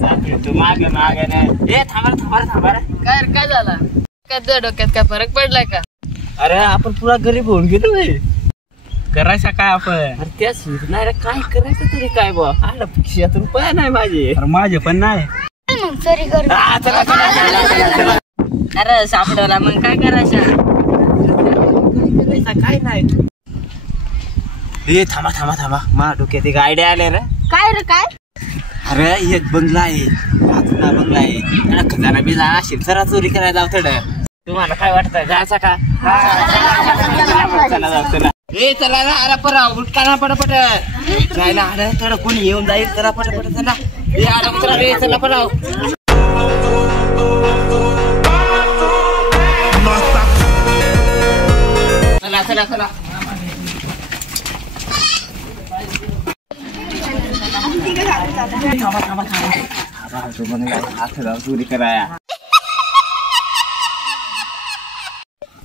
जाते तू माग माग ए थांबा काय झाला? काय तुझ्या डोक्यात काय फरक पडलाय का? अरे आपण पुरा गरीब होऊन गेलो करायचा काय आपण? अरे त्याच नाही काय करायचं तरी काय बा आला खिशात रुपया नाही माझे. अरे माझे पण नाही. अरे सापडवला मग काय करायचं? काय नाही. हे थांबा मा डोक्यात एक आयडिया आले रे. काय रे काय? अरे एक बंगला आहे जुना बंगला आहे त्याला खजाना बी जाणार असेल जरा चोरी करायला जाऊ थोडं. तुम्हाला काय वाटतं जायचं का? चला जाऊ चला. ए चला ना अरे परा उठकाना पटापट जायला अरे थोडं कोणी येऊन जाईल चला पटापट चला. ए आराम चला रे चला पटाव. चला थांबा चोरी कराया.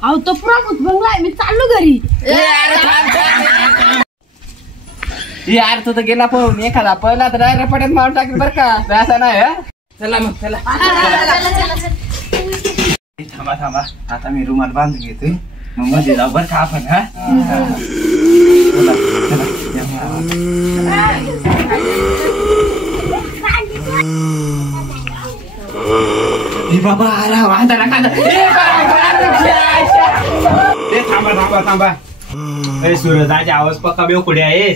अहो तो पुरा बंगला आहे मी चाललो घरी. यार तू तर गेला पाहून एखादा पहिला तर डायरेक्ट पट्यात मारून टाकेल बरं का असं नाही. चला मग चला थांबा आता मी रुमाल बांधून घेतोय मग मध्ये जाऊ बरं का आपण. बाबा आला वांदा थांबा सूरज आवाज पक्का बेव पुढे आहे.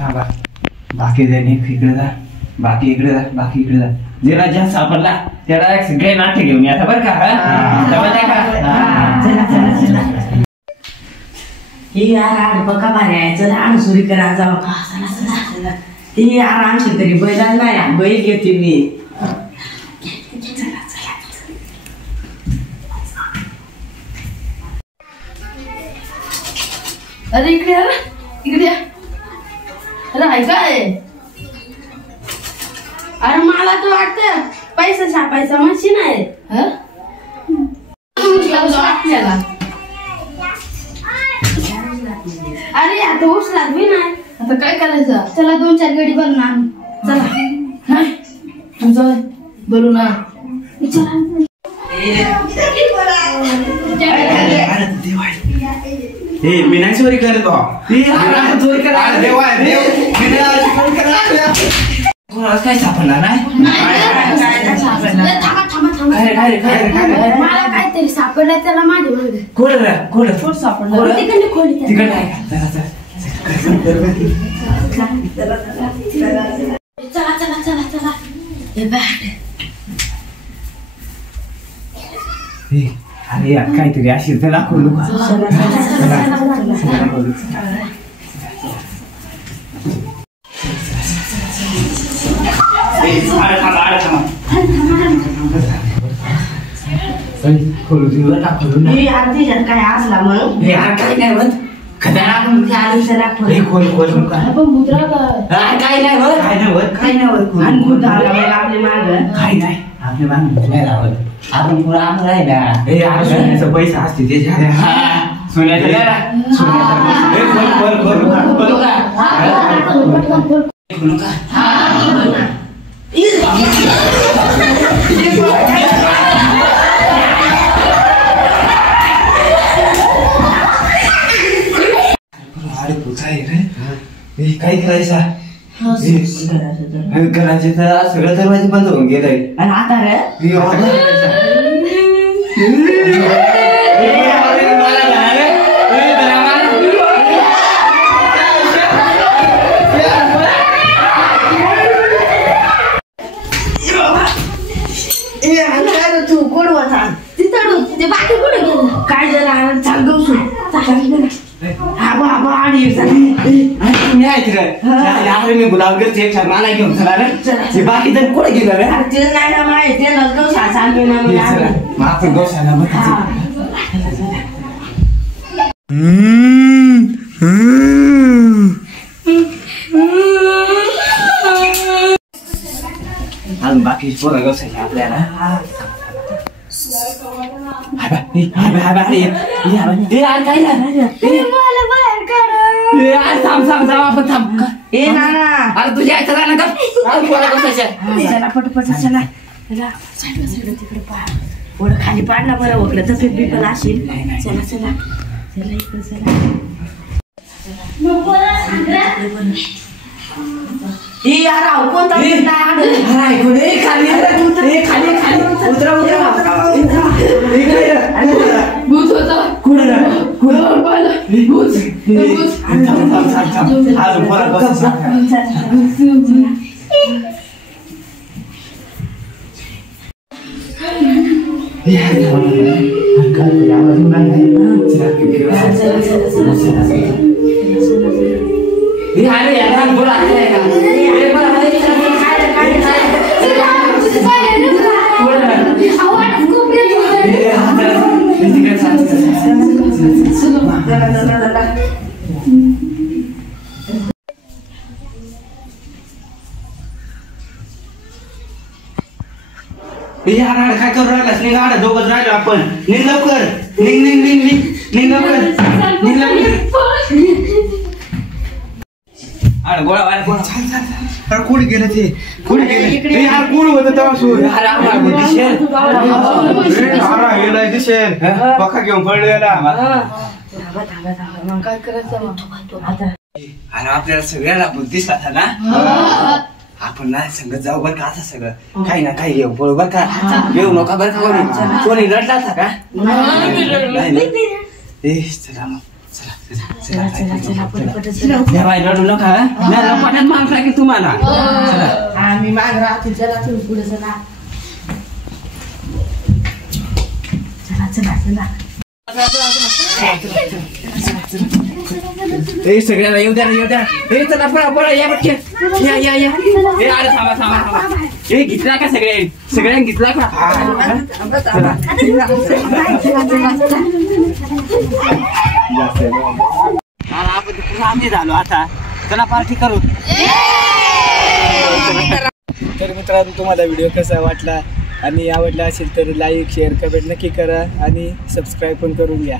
थांबा बाकी इकडे जा बाकी इकडे जा जेला ज्या सापडला त्याला सगळे नाट्य घेऊन या बरं का. ही यार बघा भारी चला आम्ही सुरी करा जाऊ. ती यार आमची तरी बैल नाही बैल घेते मी. अरे इकडे या. अरे काय? अरे मला तर वाटतं पैसा छापायचा मशीन आहे. अरे आता उचलात बी नाही. आता काय करायचं? चला 2-4 गडी बनवून आण. चला तुमचं बोलू ना. मी नाही चोरी करत काय सापडला नाही. मला काहीतरी सापडलं त्याला माझ्या कोण सापडलं तिकडे चला अरे यार काहीतरी असेल तर दाखवू काय असला मग यार काय नाही म्हणत खदाना आपले माग काय नाही आपल्या मागे राहत आपण पुरा राहिला पैसा असते त्याच्या सोन्याचा काय करायचा घराचे तर सगळं दरवाजे बंद होऊन गेलंय. आणि आता रे तू कोण होता तिथं ते बाकी कुठे गेलं काय झालं? चाल गौसू मी गुलाब घेते मला घेऊन चला बाकी तर कुठे गेलं रे? आपण गौशाला पोरं गवसायचे आपल्याला ए नाना अरे तुझ्या आईचा झाला का पोरं गवसायच्या चला पटपट चला साईड तिकडे पाड थोडं खाली पाड ना बरं वगैरे तब्येत बिकल असेल चला चला चला इकडे चला यार कोणता काय करू राहिलास निघ आड दोघच राहिलो आपण निघ लवकर निघ निघ निघ निघ निघ लवकर निघ लवकर अरे गोळा वार गोळा अरे कुठे गेलं ते कुठे गेलं यार कोण होतं तेव्हा सोड अरे आम्हाला दिसेल अरे गेलाय दिसेल पक्का घेऊन पडलेला काय करायचं अरे आपल्याला सगळ्याला बुद्धी साधा ना आपण ना संगत जाऊ बर का असं सगळं काही ना काही येऊ बरोबर का येऊ नका बर का कोणी रडला होता का चला मग रडू नका पटात मागला की तुम्हाला आम्ही माग राहतो चला तुम्ही पुढे चला चला चला सगळ्याला येऊ द्या चला पळा या बच्चे या अरे थांबा हे घेतला का सगळ्यांनी घेतला का आपण आम्ही झालो आता चला पार्टी करू तर मित्रांनो तुम्हाला व्हिडिओ कसा वाटला आणि आवडला असेल तर लाईक शेअर कमेंट नक्की करा आणि सबस्क्राईब पण करून घ्या